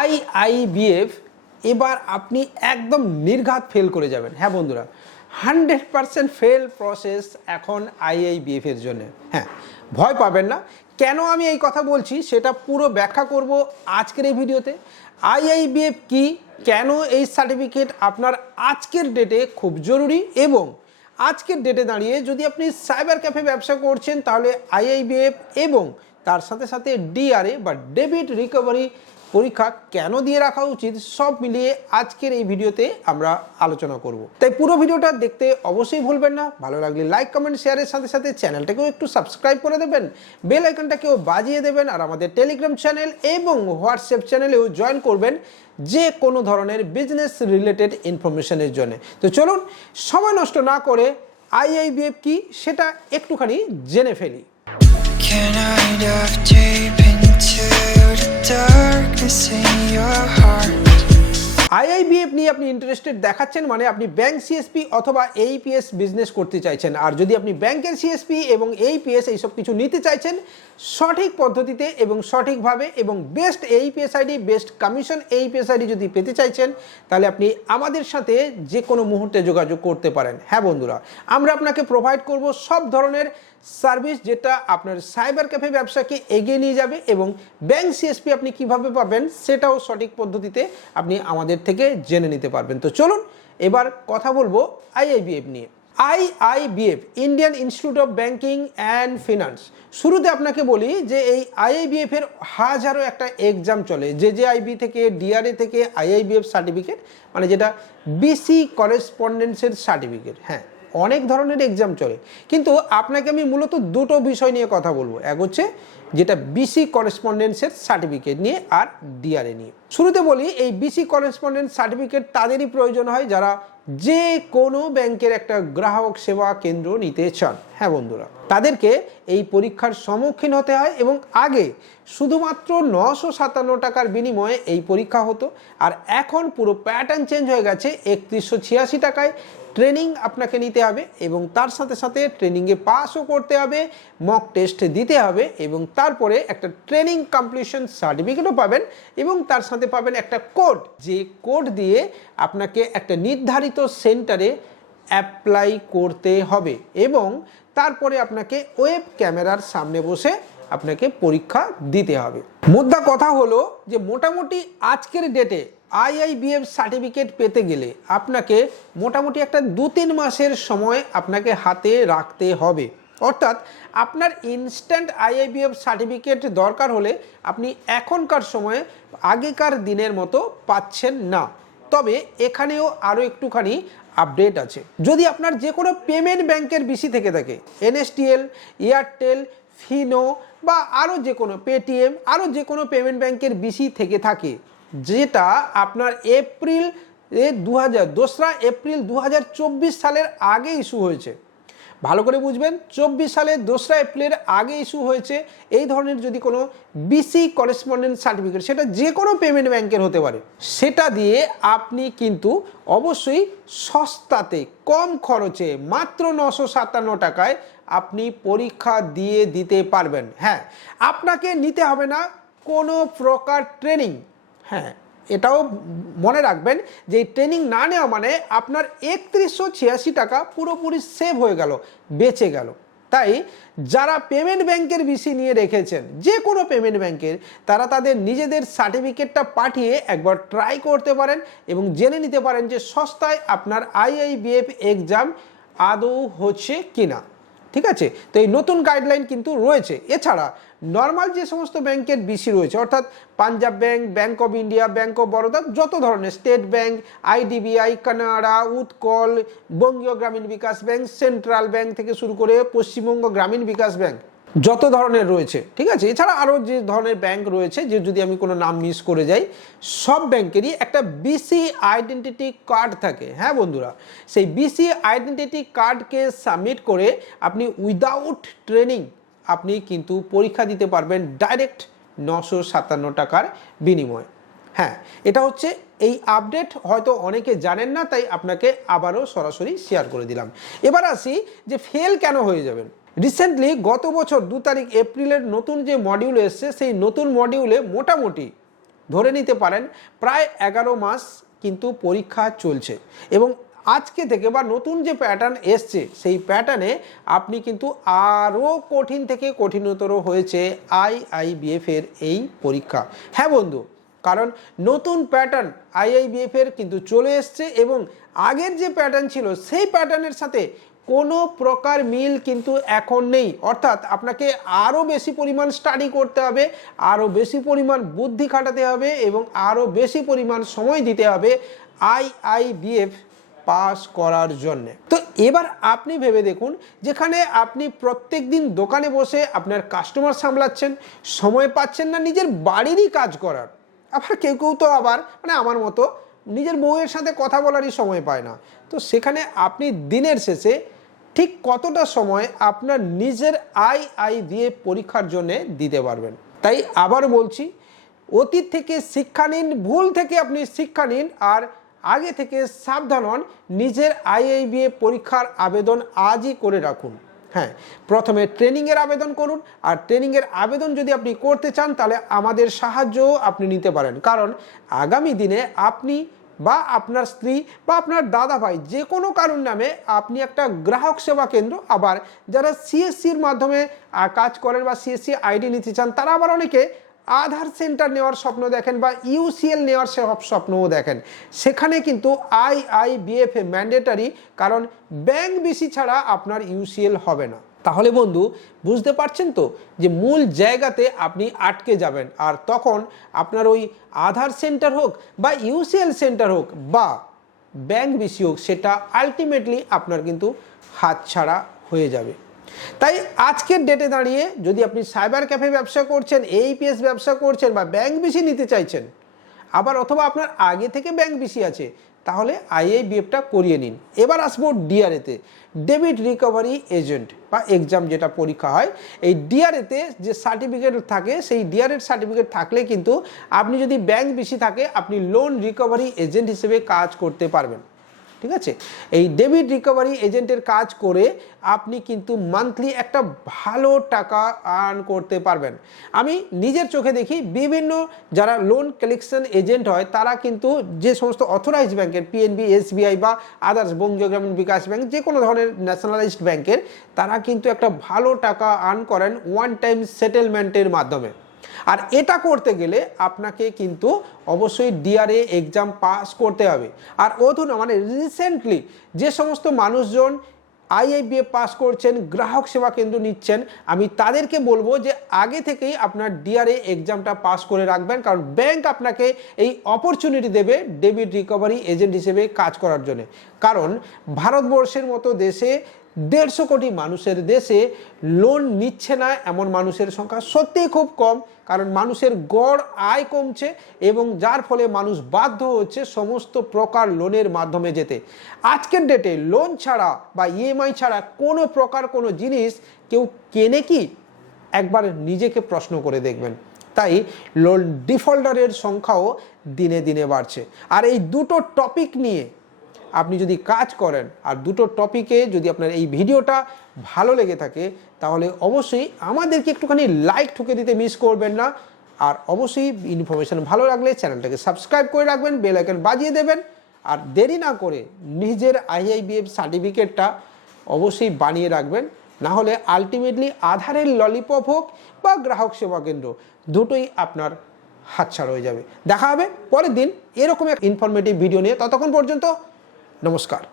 IIBF এবার আপনি একদম নির্ঘাত ফেল করে যাবেন। হ্যাঁ বন্ধুরা, হান্ড্রেড পারসেন্ট ফেল প্রসেস এখন আইআইবিএফ এর জন্য। হ্যাঁ ভয় পাবেন না। কেন আমি এই কথা বলছি সেটা পুরো ব্যাখ্যা করব আজকের এই ভিডিওতে। আইআইবিএফ কি, কেন এই সার্টিফিকেট আপনার আজকের ডেটে খুব জরুরি এবং আজকের ডেটে দাঁড়িয়ে যদি আপনি সাইবার ক্যাফে ব্যবসা করছেন তাহলে আইআইবিএফ এবং তার সাথে সাথে ডিআরএ বা ডেবিট রিকভারি পরীক্ষা কেন দিয়ে রাখা উচিত সব মিলিয়ে আজকের এই ভিডিওতে আমরা আলোচনা করব। তাই পুরো ভিডিওটা দেখতে অবশ্যই ভুলবেন না। ভালো লাগলে লাইক, কমেন্ট, শেয়ারের সাথে সাথে চ্যানেলটাকেও একটু সাবস্ক্রাইব করে দেবেন। বেল আইকনটাকেও বাজিয়ে দেবেন আর আমাদের টেলিগ্রাম চ্যানেল এবং হোয়াটসঅ্যাপ চ্যানেলেও জয়েন করবেন যে কোনো ধরনের বিজনেস রিলেটেড ইনফরমেশনের জন্য। তো চলুন, সময় নষ্ট না করে আইআইবিএফ কি সেটা একটুখানি জেনে ফেলি। Can I আইআইবিএফ নিয়ে আপনি ইন্টারেস্টেড দেখাচ্ছেন মানে আপনি ব্যাংক সিএসপি অথবা এইপিএস বিজনেস করতে চাইছেন। আর যদি আপনি ব্যাংকের সিএসপি এবং এইপিএস এইসব কিছু নিতে চাইছেন, সঠিক পদ্ধতিতে এবং সঠিকভাবে এবং best AEPS ID best commission AEPS ID যদি পেতে চাইছেন, তাহলে আপনি আমাদের সাথে যে কোনো মুহূর্তে যোগাযোগ করতে পারেন। হ্যাঁ বন্ধুরা, আমরা আপনাকে প্রোভাইড করব সব ধরনের সার্ভিস যেটা আপনার সাইবার ক্যাফে ব্যবসাকে এগিয়ে নিয়ে যাবে এবং ব্যাংক সিএসপি আপনি কীভাবে পাবেন সেটাও সঠিক পদ্ধতিতে আপনি আমাদের থেকে জেনে নিতে পারবেন। তো চলুন এবার কথা বলব আইআইবিএফ নিয়ে। IIBF Indian institute of banking and finance শুরুতে আপনাকে বলি যে এই আইআইবিএফ এর হাজারো একটা এক্সাম চলে। যে যে আইবি থেকে ডিআরএ থেকে আইআইবিএফ সার্টিফিকেট মানে যেটা বিসি করেসপন্ডেন্সের সার্টিফিকেট হ্যাঁ। অনেক ধরনের এক্সাম চলে। কিন্তু আপনাকে আমি মূলত দুটো বিষয় নিয়ে কথা বলব। এক হচ্ছে যেটা বিসি করেসপন্ডেন্সের সার্টিফিকেট নিয়ে আর ডিআরএ নিয়ে। শুরুতে বলি, এই বিসি করেসপন্ডেন্স সার্টিফিকেট তাদেরই প্রয়োজন হয় যারা যে কোনো ব্যাংকের একটা গ্রাহক সেবা কেন্দ্র নিতে চান। হ্যাঁ বন্ধুরা, তাদেরকে এই পরীক্ষার সম্মুখীন হতে হয় এবং আগে শুধুমাত্র নশো সাতান্ন টাকার বিনিময়ে এই পরীক্ষা হতো। আর এখন পুরো প্যাটার্ন চেঞ্জ হয়ে গেছে একত্রিশশো ছিয়াশি টাকায়। ট্রেনিং আপনাকে নিতে হবে এবং তার সাথে সাথে ট্রেনিংয়ে পাসও করতে হবে, মক টেস্ট দিতে হবে এবং তারপরে একটা ট্রেনিং কমপ্লিশন সার্টিফিকেটও পাবেন এবং তার সাথে পাবেন একটা কোড। যে কোড দিয়ে আপনাকে একটা নির্ধারিত সেন্টারে অ্যাপ্লাই করতে হবে এবং তারপরে আপনাকে ওয়েব ক্যামেরার সামনে বসে আপনাকে পরীক্ষা দিতে হবে। মুদ্রা কথা হলো যে মোটামুটি আজকের ডেটে আইআইবিএফ সার্টিফিকেট পেতে গেলে আপনাকে মোটামুটি একটা দু তিন মাসের সময় আপনাকে হাতে রাখতে হবে। অর্থাৎ আপনার ইনস্ট্যান্ট আইআইবিএফ সার্টিফিকেট দরকার হলে আপনি এখনকার সময়ে আগেকার দিনের মতো পাচ্ছেন না। তবে এখানেও আরও একটুখানি আপডেট আছে। যদি আপনার যে কোনো পেমেন্ট ব্যাংকের বিসি থেকে থাকে এনএসটিএল এয়ারটেল ফিনো বা আরও যে কোনো পেটিএম আরও যে কোনো পেমেন্ট ব্যাংকের বিসি থেকে থাকে যেটা আপনার এপ্রিল দু হাজার দোসরা এপ্রিল দু হাজার চব্বিশ সালের আগে ইস্যু হয়েছে। ভালো করে বুঝবেন, চব্বিশ সালে দোসরা এপ্রিলের আগে ইস্যু হয়েছে, এই ধরনের যদি কোনো বিসি করেসপন্ডেন্ট সার্টিফিকেট সেটা যে কোনো পেমেন্ট ব্যাংকের হতে পারে। সেটা দিয়ে আপনি কিন্তু অবশ্যই সস্তাতে, কম খরচে, মাত্র নশো সাতান্ন টাকায় আপনি পরীক্ষা দিয়ে দিতে পারবেন। হ্যাঁ আপনাকে নিতে হবে না কোনো প্রকার ট্রেনিং হ্যাঁ এটাও মনে রাখবেন যে ট্রেনিং না নেওয়া মানে আপনার একত্রিশশো ছিয়াশি টাকা পুরোপুরি সেভ হয়ে গেল, বেঁচে গেল। তাই যারা পেমেন্ট ব্যাংকের বিসি নিয়ে রেখেছেন, যে কোনো পেমেন্ট ব্যাংকের তারা তাদের নিজেদের সার্টিফিকেটটা পাঠিয়ে একবার ট্রাই করতে পারেন এবং জেনে নিতে পারেন যে সস্তায় আপনার আইআইবিএফ এক্সাম আদৌ হচ্ছে কিনা। ঠিক আছে? তো এই নতুন গাইডলাইন কিন্তু রয়েছে। এছাড়া নর্মাল যে সমস্ত ব্যাংকের বিসি রয়েছে, অর্থাৎ Punjab bank bank of India, bank of Baroda, যত ধরনের state bank IDBI Canara, Utkal, Bangiya Gramin Vikash bank, central bank থেকে শুরু করে পশ্চিমবঙ্গ গ্রামীণ বিকাশ ব্যাংক, যত ধরনের রয়েছে, ঠিক আছে? এছাড়া আরও যে ধরনের ব্যাংক রয়েছে, যে যদি আমি কোনো নাম মিস করে যাই, সব ব্যাংকেরই একটা বিসি আইডেন্টিটি কার্ড থাকে। হ্যাঁ বন্ধুরা, সেই বিসি আইডেন্টিটি কার্ডকে সাবমিট করে আপনি উইদাউট ট্রেনিং আপনি কিন্তু পরীক্ষা দিতে পারবেন ডাইরেক্ট নশো সাতান্ন টাকার বিনিময়ে। হ্যাঁ এটা হচ্ছে এই আপডেট হয়তো অনেকে জানেন না, তাই আপনাকে আবারও সরাসরি শেয়ার করে দিলাম। এবার আসি যে ফেল কেন হয়ে যাবেন। রিসেন্টলি গত বছর দু তারিখ এপ্রিলের নতুন যে মডিউল এসছে, সেই নতুন মডিউলে মোটামুটি ধরে নিতে পারেন প্রায় এগারো মাস কিন্তু পরীক্ষা চলছে। এবং আজকে থেকে বা নতুন যে প্যাটার্ন এসছে, সেই প্যাটার্নে আপনি কিন্তু আরও কঠিন থেকে কঠিনতর হয়েছে আইআইবিএফ এর এই পরীক্ষা। হ্যাঁ বন্ধু, কারণ নতুন প্যাটার্ন আইআইবিএফ এর কিন্তু চলে এসছে এবং আগের যে প্যাটার্ন ছিল, সেই প্যাটার্নের সাথে কোনো প্রকার মিল কিন্তু এখন নেই। অর্থাৎ আপনাকে আরও বেশি পরিমাণ স্টাডি করতে হবে, আরও বেশি পরিমাণ বুদ্ধি খাটাতে হবে এবং আরও বেশি পরিমাণ সময় দিতে হবে আইআইবিএফ পাস করার জন্যে। তো এবার আপনি ভেবে দেখুন, যেখানে আপনি প্রত্যেক দিন দোকানে বসে আপনার কাস্টমার সামলাচ্ছেন, সময় পাচ্ছেন না নিজের বাড়িরই কাজ করার। আবার কেউ কেউ তো আবার মানে আমার মতো, নিজের বউয়ের সাথে কথা বলারই সময় পায় না। তো সেখানে আপনি দিনের শেষে ঠিক কতটা সময় আপনার নিজের আই আই দিয়ে পরীক্ষার জন্যে দিতে পারবেন? তাই আবার বলছি, অতীত থেকে শিক্ষা নিন, ভুল থেকে আপনি শিক্ষা নিন, আর আগে থেকে সাবধান হন, নিজের আইআইবিএ পরীক্ষার আবেদন আজই করে রাখুন। হ্যাঁ প্রথমে ট্রেনিংয়ের আবেদন করুন, আর ট্রেনিংয়ের আবেদন যদি আপনি করতে চান, তাহলে আমাদের সাহায্যও আপনি নিতে পারেন। কারণ আগামী দিনে আপনি বা আপনার স্ত্রী বা আপনার দাদা ভাই যে কোনো কারণ নামে আপনি একটা গ্রাহক সেবা কেন্দ্র, আবার যারা সিএসসির মাধ্যমে কাজ করেন বা সিএসসি আইডি নিতে চান, তারা আবার অনেকে আধার সেন্টার নেওয়ার স্বপ্ন দেখেন বা ইউসিএল নেওয়ার সব স্বপ্নও দেখেন। সেখানে কিন্তু আই আই বিএফ এ ম্যান্ডেটারি কারণ ব্যাংক বিসি ছাড়া আপনার ইউসিএল হবে না। তাহলে বন্ধু, বুঝতে পারছেন তো যে মূল জায়গাতে আপনি আটকে যাবেন, আর তখন আপনার ওই আধার সেন্টার হোক বা ইউসিএল সেন্টার হোক বা ব্যাংক বিসি হোক, সেটা আলটিমেটলি আপনার কিন্তু হাতছাড়া হয়ে যাবে। তাই আজকের ডেটে দাঁড়িয়ে যদি আপনি সাইবার ক্যাফে ব্যবসা করছেন এইপিএস ব্যবসা করছেন বা ব্যাংক বিসি নিতে চাইছেন, আবার অথবা আপনার আগে থেকে ব্যাংক বিসি আছে, তাহলে আইআইবিএফটা করিয়ে নিন। এবার আসব ডিআরএতে ডেবিট রিকভারি এজেন্ট বা এক্সাম যেটা পরীক্ষা হয়, এই ডিআরএতে যে সার্টিফিকেট থাকে, সেই ডিআরএর সার্টিফিকেট থাকলে কিন্তু আপনি যদি ব্যাংক বিসি থাকে, আপনি লোন রিকভারি এজেন্ট হিসেবে কাজ করতে পারবেন। ঠিক আছে? এই ডেবিট রিকভারি এজেন্টের কাজ করে আপনি কিন্তু মান্থলি একটা ভালো টাকা আর্ন করতে পারবেন। আমি নিজের চোখে দেখি বিভিন্ন যারা লোন কালেকশন এজেন্ট হয়, তারা কিন্তু যে সমস্ত অথরাইজড ব্যাংকের পিএনবি এসবিআই বা আদার্স বঙ্গীয় গ্রামীণ বিকাশ ব্যাংক যে কোনো ধরনের ন্যাশনালাইজড ব্যাংকের তারা কিন্তু একটা ভালো টাকা আর্ন করেন ওয়ান টাইম সেটেলমেন্টের মাধ্যমে। আর এটা করতে গেলে আপনাকে কিন্তু অবশ্যই ডিআরএ এক্সাম পাস করতে হবে। আর অধুন মানে রিসেন্টলি যে সমস্ত মানুষজন আইআইবিএ পাস করছেন, গ্রাহক সেবা কেন্দ্র নিচ্ছেন, আমি তাদেরকে বলব যে আগে থেকেই আপনার ডিআরএ এক্সামটা পাস করে রাখবেন, কারণ ব্যাংক আপনাকে এই অপরচুনিটি দেবে ডেবিট রিকভারি এজেন্ট হিসেবে কাজ করার জন্য। কারণ ভারতবর্ষের মতো দেশে দেড়শো কোটি মানুষের দেশে লোন নিচ্ছে না এমন মানুষের সংখ্যা সত্যিই খুব কম, কারণ মানুষের গড় আয় কমছে এবং যার ফলে মানুষ বাধ্য হচ্ছে সমস্ত প্রকার লোনের মাধ্যমে যেতে। আজকের ডেটে লোন ছাড়া বা ইএমআই ছাড়া কোনো প্রকার কোনো জিনিস কেউ কেনে কি? একবার নিজেকে প্রশ্ন করে দেখবেন। তাই লোন ডিফল্টারের সংখ্যাও দিনে দিনে বাড়ছে। আর এই দুটো টপিক নিয়ে আপনি যদি কাজ করেন আর দুটো টপিকে যদি আপনার এই ভিডিওটা ভালো লেগে থাকে, তাহলে অবশ্যই আমাদেরকে একটুখানি লাইক ঠুকে দিতে মিস করবেন না। আর অবশ্যই ইনফরমেশন ভালো লাগলে চ্যানেলটাকে সাবস্ক্রাইব করে রাখবেন বেল বাজিয়ে দেবেন। আর দেরি না করে নিজের আইআইবিএফ সার্টিফিকেটটা অবশ্যই বানিয়ে রাখবেন। না হলে আলটিমেটলি আধারের ললিপপ হোক বা গ্রাহক সেবা কেন্দ্র, দুটোই আপনার হাতছাড়া হয়ে যাবে। দেখা হবে পরের দিন এরকম এক ইনফরমেটিভ ভিডিও নিয়ে। ততক্ষণ পর্যন্ত নমস্কার